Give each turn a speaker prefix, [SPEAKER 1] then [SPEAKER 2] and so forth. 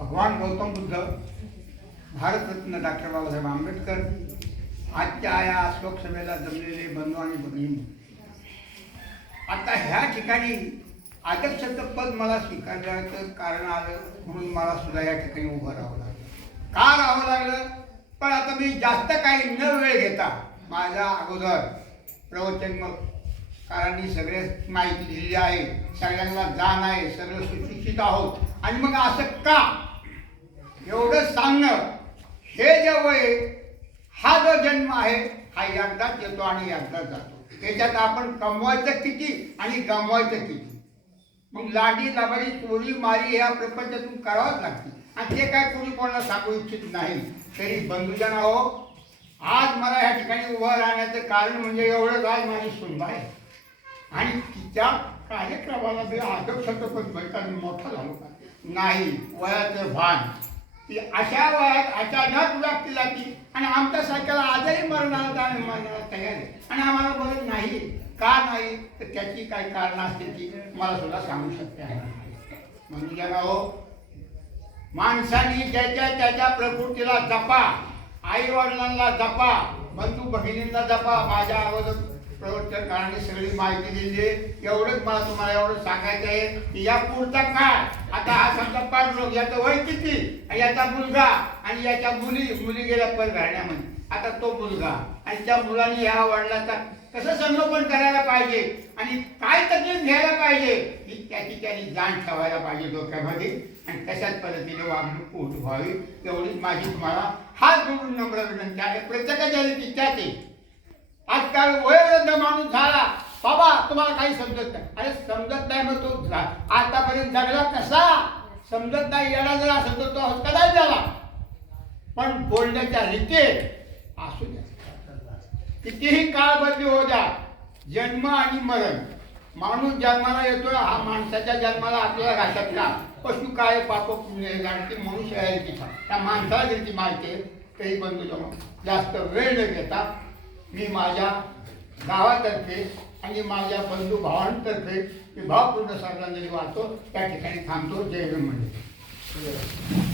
[SPEAKER 1] भगवान गौतम बुद्ध भारतरत्न डॉक्टर बाबासाहेब आंबेडकर आजच्या या शोकसभेला जमलेले बंधू आणि भगिनी. आता ह्या ठिकाणी अध्यक्षाचं पद मला स्वीकारण्याचं कारण आलं म्हणून मला सुद्धा या ठिकाणी उभं राहावं लागलं. का राहावं लागलं? पण आता मी जास्त काही न वेळ घेता माझ्या अगोदर प्रवचनकारांनी सगळे माहिती दिलेली आहे. सगळ्यांना जाण आहे. सगळं सुशिक्षित आहोत. आणि मग असं का एवढं सांगणं हे जे वय हा जो जन्म आहे हा एकदाच येतो आणि एकदाच जातो. त्याच्यात आपण कमवायचं किती आणि गमवायचं किती? मग लाडी लाबाडी चोरी मारी ह्या प्रपंचातून करावंच लागते. आणि ते काय कोणी कोणाला सांगू इच्छित नाही. तरी बंधुजन हो आज मला या ठिकाणी उभं राहण्याचं कारण म्हणजे एवढंच आज माझी सुनबा आहे. आणि तिच्या कार्यक्रमाला मी अध्यक्षत्व पण बैठका मोठा झालो. का नाही वयाचं भान. ती अशा वयात अचानक व्यक्तीला ती आणि आमच्या सारख्याला आजही मरणाला तर मरणाला तयार आहे. आणि आम्हाला बोलत नाही. का नाही? तर त्याची काय कारणं असतील ती मला सुद्धा सांगू शकते आहे. म्हणून जगा हो माणसाने ज्याच्या त्याच्या प्रकृतीला जपा. आई वडिलांना जपा. बंधू भगिनींना जपा. माझ्या अगोदर प्रवर्तकांनी सगळी माहिती दिली. आहे एवढंच मला तुम्हाला एवढं सांगायचं आहे की या पुढचा काळ आता हा समजा पाच लोक याचं वय किती? याचा मुलगा? आणि याच्या मुली? मुली गेल्या पर घालण्यामध्ये आता तो मुलगा. आणि त्या मुलाने ह्या वडिलाचा कसं संगोपन करायला पाहिजे? आणि काय तकलीफ घ्यायला पाहिजे? ही त्याची ठिकाणी जाण ठेवायला पाहिजे डोक्यामध्ये. आणि तशाच पद्धतीने वागणूक पोट व्हावी? तेवढीच माझी तुम्हाला हात जोडून नम्र विनंती आहे. प्रत्येकाच्या इच्छा ते आजकाल वय बाबा तुम्हाला काही समजत नाही. अरे समजत नाही मग तो आतापर्यंत जगला कसा? समजत नाही येणार जर असेल तर तो कदाच झाला पण बोलण्याच्या रीतीत असू द्या. कितीही काळ बदली हो द्या जन्म आणि मरण माणूस जन्माला येतोय हा माणसाच्या जन्माला आपल्याला घासत का? पशु काय पाप पुण्य जाणते मनुष्य आहे तिथं त्या माणसाला जर ती माहिती आहे तरी बंधू जास्त वेळ न घेता मी माझ्या गावातर्फे आणि माझ्या बंधू भावांतर्फे मी भावपूर्ण श्रद्धांजली वाहतो. त्या ठिकाणी थांबतो. जय भीम म्हणजे